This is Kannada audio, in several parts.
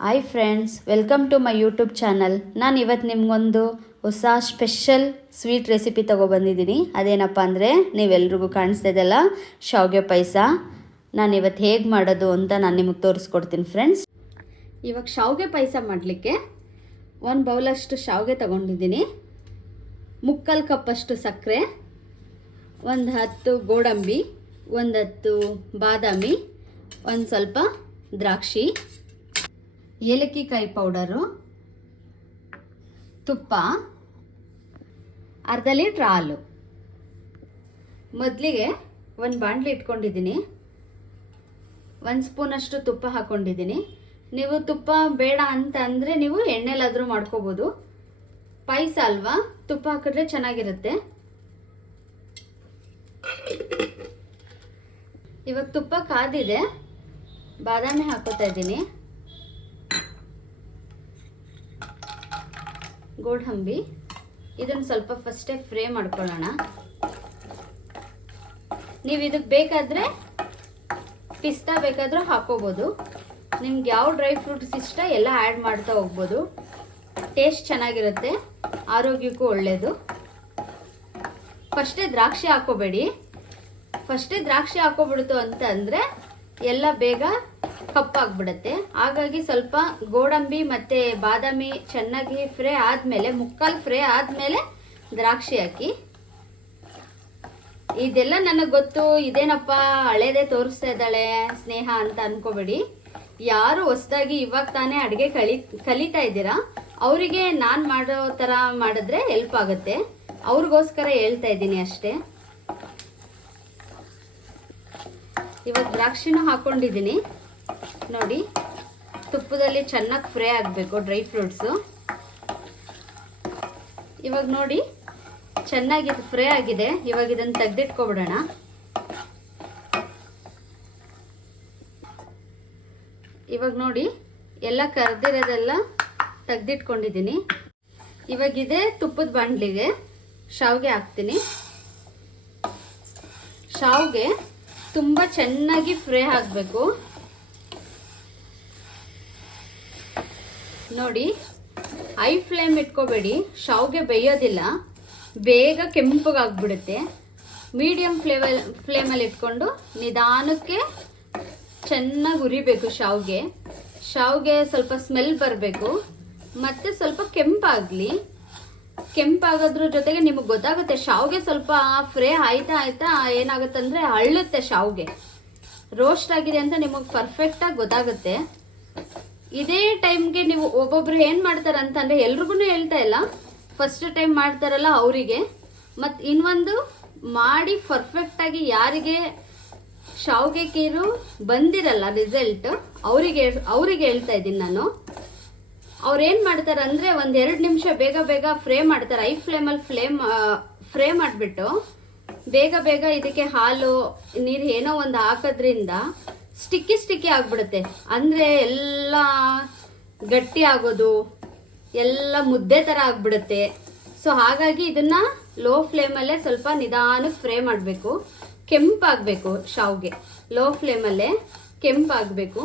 Hi friends, welcome to my YouTube channel. ನಾನು ಇವತ್ತು ನಿಮಗೊಂದು ಹೊಸ ಸ್ಪೆಷಲ್ ಸ್ವೀಟ್ ರೆಸಿಪಿ ತೊಗೊಬಂದಿದ್ದೀನಿ. ಅದೇನಪ್ಪ ಅಂದರೆ ನೀವೆಲ್ರಿಗೂ ಕಾಣಿಸ್ತಾ ಇದೆಯಲ್ಲ, ಶಾವಿಗೆ ಪಾಯಸ. ನಾನು ಇವತ್ತು ಹೇಗೆ ಮಾಡೋದು ಅಂತ ನಾನು ನಿಮಗೆ ತೋರಿಸ್ಕೊಡ್ತೀನಿ ಫ್ರೆಂಡ್ಸ್. ಇವಾಗ ಶಾವಿಗೆ ಪಾಯಸ ಮಾಡಲಿಕ್ಕೆ 1 ಬೌಲಷ್ಟು ಶಾವಿಗೆ ತೊಗೊಂಡಿದ್ದೀನಿ, 3/4 ಕಪ್ಪಷ್ಟು ಸಕ್ಕರೆ, 10 ಗೋಡಂಬಿ, 10 ಬಾದಾಮಿ, ಸ್ವಲ್ಪ ದ್ರಾಕ್ಷಿ, ಏಲಕ್ಕಿಕಾಯಿ ಪೌಡರು, ತುಪ್ಪ, ಅರ್ಧ ಲೀಟ್ರ್ ಹಾಲು. ಮೊದಲಿಗೆ ಒಂದು ಬಾಣಲಿ ಇಟ್ಕೊಂಡಿದ್ದೀನಿ, 1 ಸ್ಪೂನಷ್ಟು ತುಪ್ಪ ಹಾಕ್ಕೊಂಡಿದ್ದೀನಿ. ನೀವು ತುಪ್ಪ ಬೇಡ ಅಂತ ಅಂದರೆ ನೀವು ಎಣ್ಣೆಲಾದರೂ ಮಾಡ್ಕೋಬೋದು. ಪಾಯಸ ಅಲ್ವಾ, ತುಪ್ಪ ಹಾಕಿದ್ರೆ ಚೆನ್ನಾಗಿರುತ್ತೆ. ಇವಾಗ ತುಪ್ಪ ಕಾದಿದೆ, ಬಾದಾಮಿ ಹಾಕೋತಾ ಇದ್ದೀನಿ, ಗೋಡಂಬಿ. ಇದನ್ನು ಸ್ವಲ್ಪ ಫಸ್ಟೇ ಫ್ರೈ ಮಾಡ್ಕೊಳ್ಳೋಣ. ನೀವು ಇದಕ್ಕೆ ಬೇಕಾದರೆ ಪಿಸ್ತಾ ಬೇಕಾದರೂ ಹಾಕೋಬೋದು. ನಿಮ್ಗೆ ಯಾವ ಡ್ರೈ ಫ್ರೂಟ್ಸ್ ಇಷ್ಟ ಎಲ್ಲ ಆ್ಯಡ್ ಮಾಡ್ತಾ ಹೋಗ್ಬೋದು. ಟೇಸ್ಟ್ ಚೆನ್ನಾಗಿರುತ್ತೆ, ಆರೋಗ್ಯಕ್ಕೂ ಒಳ್ಳೆಯದು. ಫಸ್ಟೇ ದ್ರಾಕ್ಷಿ ಹಾಕೋಬೇಡಿ. ಫಸ್ಟೇ ದ್ರಾಕ್ಷಿ ಹಾಕೋಬಿಡ್ತು ಅಂತ ಅಂದರೆ ಎಲ್ಲ ಬೇಗ ಕಪ್ಪಾಗ್ಬಿಡುತ್ತೆ. ಹಾಗಾಗಿ ಸ್ವಲ್ಪ ಗೋಡಂಬಿ ಮತ್ತು ಬಾದಾಮಿ ಚೆನ್ನಾಗಿ ಫ್ರೈ ಆದಮೇಲೆ, 3/4 ಫ್ರೈ ಆದಮೇಲೆ ದ್ರಾಕ್ಷಿ ಹಾಕಿ. ಇದೆಲ್ಲ ನನಗೆ ಗೊತ್ತು, ಇದೇನಪ್ಪ ಹಳೇದೇ ತೋರಿಸ್ತಾ ಇದ್ದಾಳೆ ಸ್ನೇಹ ಅಂತ ಅನ್ಕೋಬೇಡಿ. ಯಾರು ಹೊಸದಾಗಿ ಇವಾಗ ತಾನೇ ಅಡುಗೆ ಕಲಿತಾ ಇದ್ದೀರಾ ಅವರಿಗೆ ನಾನು ಮಾಡೋ ಥರ ಮಾಡಿದ್ರೆ ಹೆಲ್ಪ್ ಆಗುತ್ತೆ. ಅವ್ರಿಗೋಸ್ಕರ ಹೇಳ್ತಾ ಇದ್ದೀನಿ ಅಷ್ಟೇ. ಇವಾಗ ದ್ರಾಕ್ಷಿನೂ ಹಾಕ್ಕೊಂಡಿದ್ದೀನಿ ನೋಡಿ. ತುಪ್ಪದಲ್ಲಿ ಚೆನ್ನಾಗಿ ಫ್ರೈ ಆಗಬೇಕು ಡ್ರೈ ಫ್ರೂಟ್ಸು. ಇವಾಗ ನೋಡಿ ಚೆನ್ನಾಗಿ ಫ್ರೈ ಆಗಿದೆ. ಇವಾಗ ಇದನ್ನು ತೆಗೆದಿಟ್ಕೊಬಿಡೋಣ. ಇವಾಗ ನೋಡಿ ಎಲ್ಲ ಕರ್ದಿರೋದೆಲ್ಲ ತೆಗೆದಿಟ್ಕೊಂಡಿದ್ದೀನಿ. ಇವಾಗ ಇದೇ ತುಪ್ಪದ ಬಾಣಲಿಗೆ ಶಾವಿಗೆ ಹಾಕ್ತೀನಿ. ಶಾವಿಗೆ ತುಂಬ ಚೆನ್ನಾಗಿ ಫ್ರೈ ಆಗಬೇಕು ನೋಡಿ. ಹೈ ಫ್ಲೇಮ್ ಇಟ್ಕೋಬೇಡಿ, ಶಾವಿಗೆ ಬೇಯೋದಿಲ್ಲ, ಬೇಗ ಕೆಂಪಗಾಗ್ಬಿಡುತ್ತೆ. ಮೀಡಿಯಮ್ ಫ್ಲೇಮಲ್ಲಿ ಇಟ್ಕೊಂಡು ನಿಧಾನಕ್ಕೆ ಚೆನ್ನಾಗಿ ಉರಿಬೇಕು ಶಾವಿಗೆ. ಶಾವಿಗೆ ಸ್ವಲ್ಪ ಸ್ಮೆಲ್ ಬರಬೇಕು ಮತ್ತು ಸ್ವಲ್ಪ ಕೆಂಪಾಗಲಿ. ಕೆಂಪಾಗೋದ್ರ ಜೊತೆಗೆ ನಿಮಗೆ ಗೊತ್ತಾಗುತ್ತೆ, ಶಾವಿಗೆ ಸ್ವಲ್ಪ ಫ್ರೈ ಆಯ್ತಾ ಏನಾಗುತ್ತೆ ಅಂದರೆ ಅರಳುತ್ತೆ. ಶಾವಿಗೆ ರೋಸ್ಟ್ ಆಗಿದೆ ಅಂತ ನಿಮಗೆ ಪರ್ಫೆಕ್ಟಾಗಿ ಗೊತ್ತಾಗುತ್ತೆ. ಇದೇ ಟೈಮ್ಗೆ ನೀವು ಒಬ್ಬೊಬ್ರು ಏನು ಮಾಡ್ತಾರೆ ಅಂತಂದರೆ, ಎಲ್ರಿಗೂ ಹೇಳ್ತಾ ಇಲ್ಲ, ಫಸ್ಟ್ ಟೈಮ್ ಮಾಡ್ತಾರಲ್ಲ ಅವರಿಗೆ, ಮತ್ತು ಇನ್ನೊಂದು ಮಾಡಿ ಪರ್ಫೆಕ್ಟಾಗಿ ಯಾರಿಗೆ ಶಾವಿಗೆ ಕೀರು ಬಂದಿರಲ್ಲ ರಿಸಲ್ಟ್, ಅವರಿಗೆ ಹೇಳ್ತಾ ಇದ್ದೀನಿ ನಾನು. ಅವ್ರು ಏನು ಮಾಡ್ತಾರೆ ಅಂದರೆ 1-2 ನಿಮಿಷ ಬೇಗ ಫ್ರೈ ಮಾಡ್ತಾರೆ. ಹೈ ಫ್ಲೇಮಲ್ಲಿ ಫ್ರೈ ಮಾಡಿಬಿಟ್ಟು ಬೇಗ ಇದಕ್ಕೆ ಹಾಲು ನೀರು ಏನೋ ಒಂದು ಹಾಕೋದ್ರಿಂದ ಸ್ಟಿಕ್ಕಿ ಆಗಿಬಿಡುತ್ತೆ. ಅಂದರೆ ಎಲ್ಲ ಗಟ್ಟಿ ಆಗೋದು, ಎಲ್ಲ ಮುದ್ದೆ ಥರ ಆಗಿಬಿಡುತ್ತೆ. ಸೊ ಹಾಗಾಗಿ ಇದನ್ನು ಲೋ ಫ್ಲೇಮಲ್ಲೇ ಸ್ವಲ್ಪ ನಿಧಾನಕ್ಕೆ ಫ್ರೈ ಮಾಡಬೇಕು. ಕೆಂಪಾಗಬೇಕು ಶಾವಿಗೆ, ಲೋ ಫ್ಲೇಮಲ್ಲೇ ಕೆಂಪಾಗಬೇಕು.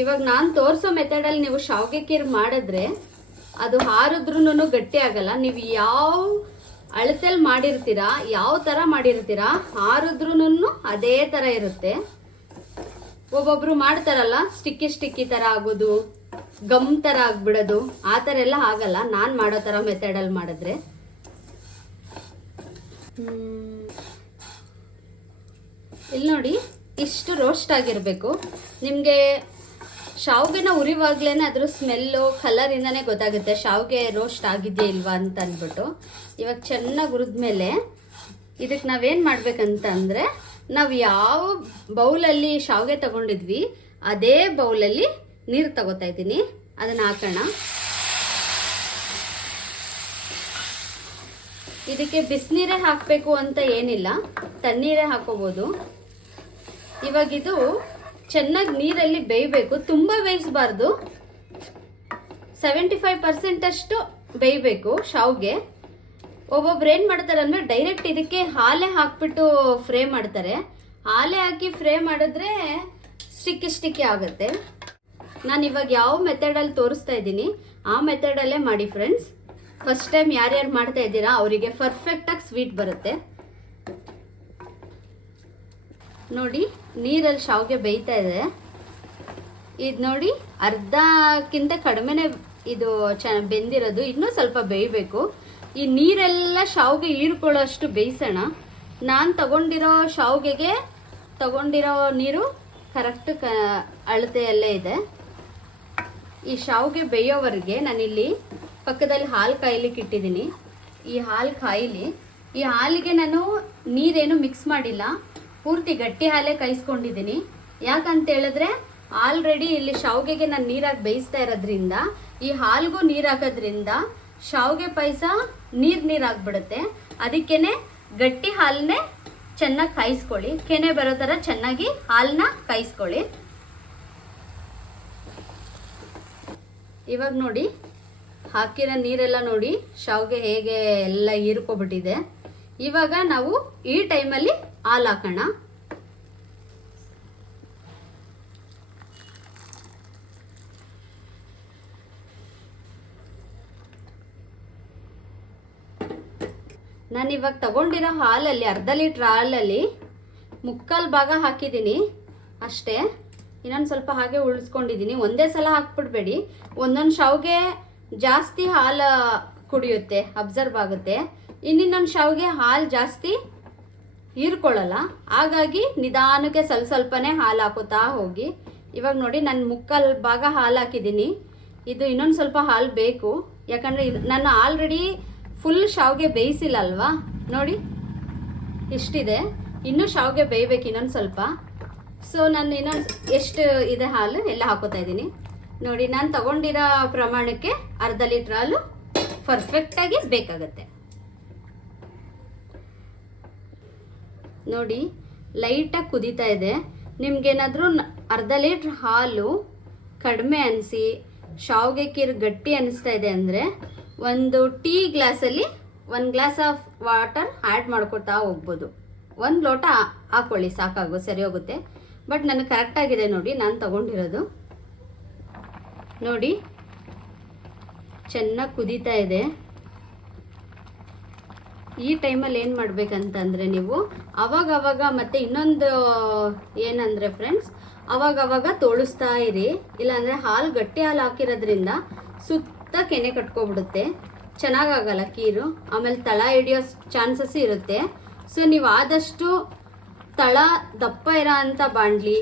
ಇವಾಗ ನಾನು ತೋರಿಸೋ ಮೆಥಡಲ್ಲಿ ನೀವು ಶಾವಿಗೆ ಕೀರು ಮಾಡಿದ್ರೆ ಅದು ಹಾರಿದ್ರೂ ಗಟ್ಟಿ ಆಗಲ್ಲ. ನೀವು ಯಾವ ಅಳತೆಯಲ್ಲಿ ಮಾಡಿರ್ತೀರಾ, ಯಾವ ಥರ ಮಾಡಿರ್ತೀರಾ, ಹಾರಿದ್ರೂ ಅದೇ ಥರ ಇರುತ್ತೆ. ಒಬ್ಬೊಬ್ರು ಮಾಡ್ತಾರಲ್ಲ ಸ್ಟಿಕ್ಕಿ ಥರ ಆಗೋದು, ಗಮ್ ಥರ ಆಗ್ಬಿಡೋದು, ಆ ಥರ ಎಲ್ಲ ಆಗಲ್ಲ ನಾನು ಮಾಡೋ ಥರ ಮೆಥಡಲ್ಲಿ ಮಾಡಿದ್ರೆ. ಇಲ್ಲಿ ನೋಡಿ, ಇಷ್ಟು ರೋಸ್ಟ್ ಆಗಿರಬೇಕು. ನಿಮಗೆ ಶಾವಿಗೆನ ಉರಿವಾಗ್ಲೇ ಅದ್ರ ಸ್ಮೆಲ್ಲು ಕಲರಿಂದನೇ ಗೊತ್ತಾಗುತ್ತೆ ಶಾವಿಗೆ ರೋಸ್ಟ್ ಆಗಿದೆಯಾ ಇಲ್ವಾ ಅಂತ ಅಂದ್ಬಿಟ್ಟು. ಇವಾಗ ಚೆನ್ನಾಗಿ ಹುರಿದ್ಮೇಲೆ ಇದಕ್ಕೆ ನಾವೇನು ಮಾಡ್ಬೇಕಂತ ಅಂದರೆ, ನಾವು ಯಾವ ಬೌಲಲ್ಲಿ ಶಾವಿಗೆ ತಗೊಂಡಿದ್ವಿ ಅದೇ ಬೌಲಲ್ಲಿ ನೀರು ತಗೋತಾ ಇದ್ದೀನಿ. ಅದನ್ನು ಹಾಕೋಣ. ಇದಕ್ಕೆ ಬಿಸಿನೀರೇ ಹಾಕಬೇಕು ಅಂತ ಏನಿಲ್ಲ, ತಣ್ಣೀರೇ ಹಾಕೋಬೋದು. ಇವಾಗಿದು ಚೆನ್ನಾಗಿ ನೀರಲ್ಲಿ ಬೇಯಬೇಕು, ತುಂಬ ಬೇಯಿಸಬಾರ್ದು. 75% ಅಷ್ಟು ಬೇಯಬೇಕು ಶಾವಿಗೆ. ಒಬ್ಬೊಬ್ರು ಏನು ಮಾಡ್ತಾರೆ ಅಂದರೆ ಡೈರೆಕ್ಟ್ ಇದಕ್ಕೆ ಹಾಲೇ ಹಾಕ್ಬಿಟ್ಟು ಫ್ರೈ ಮಾಡ್ತಾರೆ. ಹಾಲೇ ಹಾಕಿ ಫ್ರೈ ಮಾಡಿದ್ರೆ ಸ್ಟಿಕ್ಕಿ ಆಗುತ್ತೆ. ನಾನು ಇವಾಗ ಯಾವ ಮೆಥಡಲ್ಲಿ ತೋರಿಸ್ತಾ ಇದ್ದೀನಿ ಆ ಮೆಥಡಲ್ಲೇ ಮಾಡಿ ಫ್ರೆಂಡ್ಸ್. ಫಸ್ಟ್ ಟೈಮ್ ಯಾರ್ಯಾರು ಮಾಡ್ತಾ ಇದ್ದೀರಾ ಅವರಿಗೆ ಪರ್ಫೆಕ್ಟಾಗಿ ಸ್ವೀಟ್ ಬರುತ್ತೆ. ನೋಡಿ ನೀರಲ್ಲಿ ಶಾವಿಗೆ ಬೇಯ್ತಾ ಇದೆ. ಇದು ನೋಡಿ ಅರ್ಧಕ್ಕಿಂತ ಕಡಿಮೆನೇ ಇದು ಬೆಂದಿರೋದು. ಇನ್ನೂ ಸ್ವಲ್ಪ ಬೇಯಬೇಕು. ಈ ನೀರೆಲ್ಲ ಶಾವಿಗೆ ಹೀರ್ಕೊಳ್ಳೋಷ್ಟು ಬೇಯಿಸೋಣ. ನಾನು ತಗೊಂಡಿರೋ ಶಾವಿಗೆಗೆ ತಗೊಂಡಿರೋ ನೀರು ಕರೆಕ್ಟ್ ಅಳತೆಯಲ್ಲೇ ಇದೆ. ಈ ಶಾವಿಗೆ ಬೇಯೋವರೆಗೆ ನಾನಿಲ್ಲಿ ಪಕ್ಕದಲ್ಲಿ ಹಾಲು ಕಾಯ್ಲಿಕ್ಕೆ ಇಟ್ಟಿದ್ದೀನಿ. ಈ ಹಾಲು ಕಾಯಿಲಿ. ಈ ಹಾಲಿಗೆ ನಾನು ನೀರೇನು ಮಿಕ್ಸ್ ಮಾಡಿಲ್ಲ, ಪೂರ್ತಿ ಗಟ್ಟಿ ಹಾಲೇ ಕಾಯಿಸ್ಕೊಂಡಿದ್ದೀನಿ. ಯಾಕಂತ ಹೇಳಿದ್ರೆ ಆಲ್ರೆಡಿ ಇಲ್ಲಿ ಶಾವಿಗೆಗೆ ನಾನು ನೀರಾಗಿ ಬೇಯಿಸ್ತಾ ಇರೋದ್ರಿಂದ ಈ ಹಾಲ್ಗೂ ನೀರು ಹಾಕೋದ್ರಿಂದ ಶಾವಿಗೆ ಪಾಯಸ ನೀರಾಗ್ಬಿಡುತ್ತೆ. ಅದಕ್ಕೇನೆ ಗಟ್ಟಿ ಹಾಲನ್ನೇ ಚೆನ್ನಾಗಿ ಕಾಯಿಸ್ಕೊಳ್ಳಿ. ಕೆನೆ ಬರೋ ಥರ ಚೆನ್ನಾಗಿ ಹಾಲನ್ನ ಕಾಯಿಸ್ಕೊಳ್ಳಿ. ಇವಾಗ ನೋಡಿ ಹಾಕಿರೋ ನೀರೆಲ್ಲ ನೋಡಿ ಶಾವಿಗೆ ಹೇಗೆ ಎಲ್ಲ ಹೀರ್ಕೊಬಿಟ್ಟಿದೆ. ಇವಾಗ ನಾವು ಈ ಟೈಮಲ್ಲಿ ಹಾಲು ಹಾಕೋಣ. ನಾನು ಇವಾಗ ತಗೊಂಡಿರೋ ಹಾಲಲ್ಲಿ ಅರ್ಧ ಲೀಟ್ರ್ ಹಾಲಲ್ಲಿ 3/4 ಭಾಗ ಹಾಕಿದ್ದೀನಿ ಅಷ್ಟೇ. ಇನ್ನೊಂದು ಸ್ವಲ್ಪ ಹಾಗೆ ಉಳಿಸ್ಕೊಂಡಿದ್ದೀನಿ. ಒಂದೇ ಸಲ ಹಾಕ್ಬಿಡ್ಬೇಡಿ. ಒಂದೊಂದು ಶಾವಿಗೆ ಜಾಸ್ತಿ ಹಾಲು ಕುಡಿಯುತ್ತೆ, ಅಬ್ಸರ್ವ್ ಆಗುತ್ತೆ. ಇನ್ನೊಂದು ಶಾವಿಗೆ ಹಾಲು ಜಾಸ್ತಿ ಹೀರ್ಕೊಳ್ಳಲ್ಲ. ಹಾಗಾಗಿ ನಿಧಾನಕ್ಕೆ ಸ್ವಲ್ಪನೇ ಹಾಲು ಹಾಕೋತಾ ಹೋಗಿ. ಇವಾಗ ನೋಡಿ ನಾನು 3/4 ಭಾಗ ಹಾಲು ಹಾಕಿದ್ದೀನಿ. ಇದು ಇನ್ನೊಂದು ಸ್ವಲ್ಪ ಹಾಲು ಬೇಕು. ಯಾಕಂದರೆ ನಾನು ಆಲ್ರೆಡಿ ಫುಲ್ ಶಾವಿಗೆ ಬೇಯಿಸಿಲ್ಲ ಅಲ್ವಾ. ನೋಡಿ ಇಷ್ಟಿದೆ. ಇನ್ನೂ ಶಾವಿಗೆ ಬೇಯಬೇಕು ಇನ್ನೊಂದು ಸ್ವಲ್ಪ. ಸೊ ನಾನು ಇನ್ನೊಂದು ಎಷ್ಟು ಇದೆ ಹಾಲು ಎಲ್ಲ ಹಾಕೋತಾ ಇದ್ದೀನಿ. ನೋಡಿ ನಾನು ತಗೊಂಡಿರೋ ಪ್ರಮಾಣಕ್ಕೆ ಅರ್ಧ ಲೀಟ್ರ್ ಹಾಲು ಪರ್ಫೆಕ್ಟಾಗಿ ಬೇಕಾಗತ್ತೆ. ನೋಡಿ ಲೈಟಾಗಿ ಕುದೀತಾ ಇದೆ. ನಿಮ್ಗೇನಾದರೂ ಅರ್ಧ ಲೀಟ್ರ್ ಹಾಲು ಕಡಿಮೆ ಅನಿಸಿ ಶಾವಿಗೆ ಕೀರು ಗಟ್ಟಿ ಅನಿಸ್ತಾ ಇದೆ ಅಂದರೆ ಒಂದು ಟೀ ಗ್ಲಾಸಲ್ಲಿ 1 ಗ್ಲಾಸ್ ಆಫ್ ವಾಟರ್ ಆ್ಯಡ್ ಮಾಡ್ಕೊತಾ ಹೋಗ್ಬೋದು. 1 ಲೋಟ ಹಾಕೊಳ್ಳಿ ಸಾಕಾಗೋ ಸರಿ ಹೋಗುತ್ತೆ. ಬಟ್ ನನಗೆ ಕರೆಕ್ಟಾಗಿದೆ ನೋಡಿ ನಾನು ತಗೊಂಡಿರೋದು. ನೋಡಿ ಚೆನ್ನಾಗಿ ಕುದೀತಾ ಇದೆ. ಈ ಟೈಮಲ್ಲಿ ಏನು ಮಾಡಬೇಕಂತಂದರೆ ನೀವು ಅವಾಗವಾಗ ಮತ್ತು ಇನ್ನೊಂದು ಏನಂದರೆ ಫ್ರೆಂಡ್ಸ್ ಅವಾಗವಾಗ ತೋಳಿಸ್ತಾ ಇರಿ. ಇಲ್ಲಾಂದರೆ ಹಾಲು ಗಟ್ಟಿ ಹಾಲು ಹಾಕಿರೋದ್ರಿಂದ ಸುತ್ತ ಕೆನೆ ಕಟ್ಕೊಬಿಡುತ್ತೆ, ಚೆನ್ನಾಗಾಗಲ್ಲ ಕೀರು. ಆಮೇಲೆ ತಳ ಹಿಡಿಯೋ ಚಾನ್ಸಸ್ ಇರುತ್ತೆ. ಸೊ ನೀವು ಆದಷ್ಟು ತಳ ದಪ್ಪ ಇರೋ ಅಂಥ ಬಾಣಲಿ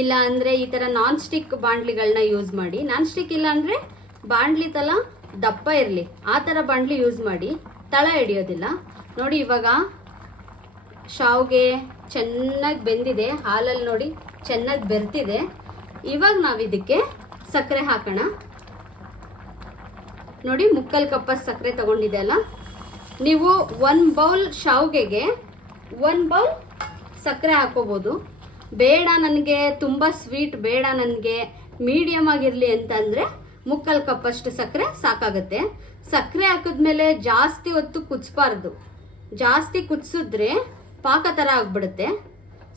ಇಲ್ಲ ಅಂದರೆ ಈ ಥರ ನಾನ್ ಸ್ಟಿಕ್ ಬಾಣಲಿಗಳನ್ನ ಯೂಸ್ ಮಾಡಿ. ನಾನ್ ಸ್ಟಿಕ್ ಇಲ್ಲ ಅಂದರೆ ಬಾಣಲಿ ತಲ ದಪ್ಪ ಇರಲಿ ಆ ಥರ ಬಾಣಲಿ ಯೂಸ್ ಮಾಡಿ, ತಳ ಹಿಡಿಯೋದಿಲ್ಲ. ನೋಡಿ ಇವಾಗ ಶಾವಿಗೆ ಚೆನ್ನಾಗಿ ಬೆಂದಿದೆ. ಹಾಲಲ್ಲಿ ನೋಡಿ ಚೆನ್ನಾಗಿ ಬೆರ್ತಿದೆ. ಇವಾಗ ನಾವು ಇದಕ್ಕೆ ಸಕ್ಕರೆ ಹಾಕೋಣ. ನೋಡಿ 3/4 ಕಪ್ ಸಕ್ಕರೆ ತಗೊಂಡಿದೆ ಅಲ್ಲ. ನೀವು 1 ಬೌಲ್ ಶಾವಿಗೆಗೆ 1 ಬೌಲ್ ಸಕ್ಕರೆ ಹಾಕೋಬೋದು. ಬೇಡ ನನಗೆ ತುಂಬ ಸ್ವೀಟ್ ಬೇಡ, ನನಗೆ ಮೀಡಿಯಮ್ ಆಗಿರಲಿ ಅಂತಂದರೆ 3/4 ಕಪ್ ಅಷ್ಟು ಸಕ್ಕರೆ ಸಾಕಾಗುತ್ತೆ. ಸಕ್ಕರೆ ಹಾಕಿದ್ಮೇಲೆ ಜಾಸ್ತಿ ಹೊತ್ತು ಕುದಿಸ್ಬಾರ್ದು. ಜಾಸ್ತಿ ಕುದಿಸಿದ್ರೆ ಪಾಕ ಥರ ಆಗಿಬಿಡುತ್ತೆ.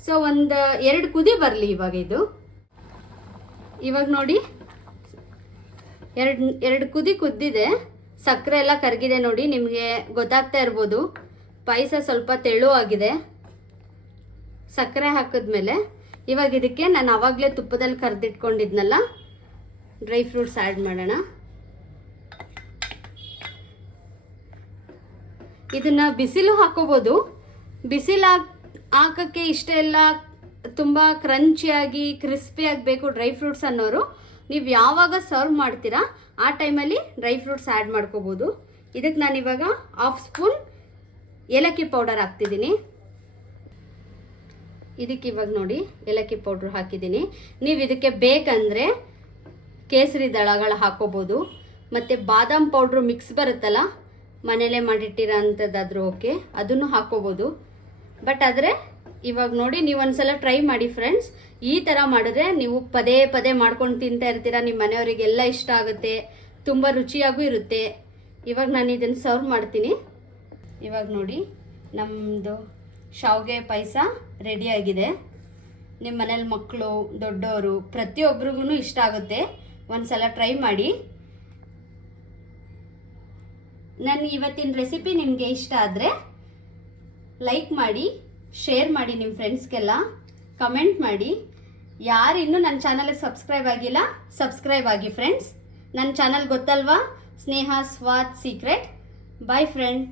ಸೊ 1-2 ಕುದಿ ಬರಲಿ ಇವಾಗ ಇದು. ಇವಾಗ ನೋಡಿ ಎರಡು ಕುದಿ ಕುದ್ದಿದೆ. ಸಕ್ಕರೆ ಎಲ್ಲ ಕರಗಿದೆ ನೋಡಿ, ನಿಮಗೆ ಗೊತ್ತಾಗ್ತಾ ಇರ್ಬೋದು. ಪಾಯಸ ಸ್ವಲ್ಪ ತೆಳು ಆಗಿದೆ ಸಕ್ಕರೆ ಹಾಕಿದ್ಮೇಲೆ. ಇವಾಗ ಇದಕ್ಕೆ ನಾನು ಆವಾಗಲೇ ತುಪ್ಪದಲ್ಲಿ ಕರೆದಿಟ್ಕೊಂಡಿದ್ನಲ್ಲ ಡ್ರೈ ಫ್ರೂಟ್ಸ್ ಆ್ಯಡ್ ಮಾಡೋಣ. ಇದನ್ನು ಬಿಸಿಲು ಹಾಕೋಬೋದು. ಬಿಸಿಲು ಹಾಕೋಕ್ಕೆ ಇಷ್ಟೆಲ್ಲ ತುಂಬ ಕ್ರಂಚಿಯಾಗಿ ಕ್ರಿಸ್ಪಿಯಾಗಿ ಬೇಕು ಡ್ರೈ ಫ್ರೂಟ್ಸ್ ಅನ್ನೋರು ನೀವು ಯಾವಾಗ ಸರ್ವ್ ಮಾಡ್ತೀರಾ ಆ ಟೈಮಲ್ಲಿ ಡ್ರೈ ಫ್ರೂಟ್ಸ್ ಆ್ಯಡ್ ಮಾಡ್ಕೋಬೋದು. ಇದಕ್ಕೆ ನಾನಿವಾಗ 1/2 ಸ್ಪೂನ್ ಏಲಕ್ಕಿ ಪೌಡರ್ ಹಾಕ್ತಿದ್ದೀನಿ. ಇದಕ್ಕೆ ಇವಾಗ ನೋಡಿ ಏಲಕ್ಕಿ ಪೌಡ್ರ್ ಹಾಕಿದ್ದೀನಿ. ನೀವು ಇದಕ್ಕೆ ಬೇಕಂದರೆ ಕೇಸರಿ ದಳಗಳು ಹಾಕೋಬೋದು. ಮತ್ತು ಬಾದಾಮ್ ಪೌಡ್ರು ಮಿಕ್ಸ್ ಬರುತ್ತಲ್ಲ ಮನೇಲೇ ಮಾಡಿಟ್ಟಿರೋ ಅಂಥದ್ದಾದರೂ ಓಕೆ, ಅದನ್ನು ಹಾಕೋಬೋದು. ಬಟ್ ಆದರೆ ಇವಾಗ ನೋಡಿ ನೀವು ಒಂದ್ಸಲ ಟ್ರೈ ಮಾಡಿ ಫ್ರೆಂಡ್ಸ್. ಈ ಥರ ಮಾಡಿದ್ರೆ ನೀವು ಪದೇ ಪದೇ ಮಾಡ್ಕೊಂಡು ತಿಂತಾ ಇರ್ತೀರ. ನಿಮ್ಮ ಮನೆಯವರಿಗೆಲ್ಲ ಇಷ್ಟ ಆಗುತ್ತೆ, ತುಂಬ ರುಚಿಯಾಗೂ ಇರುತ್ತೆ. ಇವಾಗ ನಾನು ಇದನ್ನು ಸರ್ವ್ ಮಾಡ್ತೀನಿ. ಇವಾಗ ನೋಡಿ ನಮ್ಮದು ಶಾವಿಗೆ ಪಾಯಸ ರೆಡಿಯಾಗಿದೆ. ನಿಮ್ಮ ಮನೇಲಿ ಮಕ್ಕಳು ದೊಡ್ಡವರು ಪ್ರತಿಯೊಬ್ಬರಿಗೂ ಇಷ್ಟ ಆಗುತ್ತೆ. ಒಂದ್ಸಲ ಟ್ರೈ ಮಾಡಿ. ನನ್ನ ಇವತ್ತಿನ ರೆಸಿಪಿ ನಿಮಗೆ ಇಷ್ಟ ಆದರೆ ಲೈಕ್ ಮಾಡಿ, ಶೇರ್ ಮಾಡಿ, ನಿಮ್ಮ ಫ್ರೆಂಡ್ಸ್ಗೆಲ್ಲ ಕಮೆಂಟ್ ಮಾಡಿ. ಯಾರು ಇನ್ನೂ ನನ್ನ ಚಾನಲ್ಗೆ ಸಬ್ಸ್ಕ್ರೈಬ್ ಆಗಿಲ್ಲ, ಸಬ್ಸ್ಕ್ರೈಬ್ ಆಗಿ ಫ್ರೆಂಡ್ಸ್. ನನ್ನ ಚಾನಲ್ ಗೊತ್ತಲ್ವಾ, ಸ್ನೇಹ ಸ್ವಾದ್ ಸೀಕ್ರೆಟ್. Boy friend.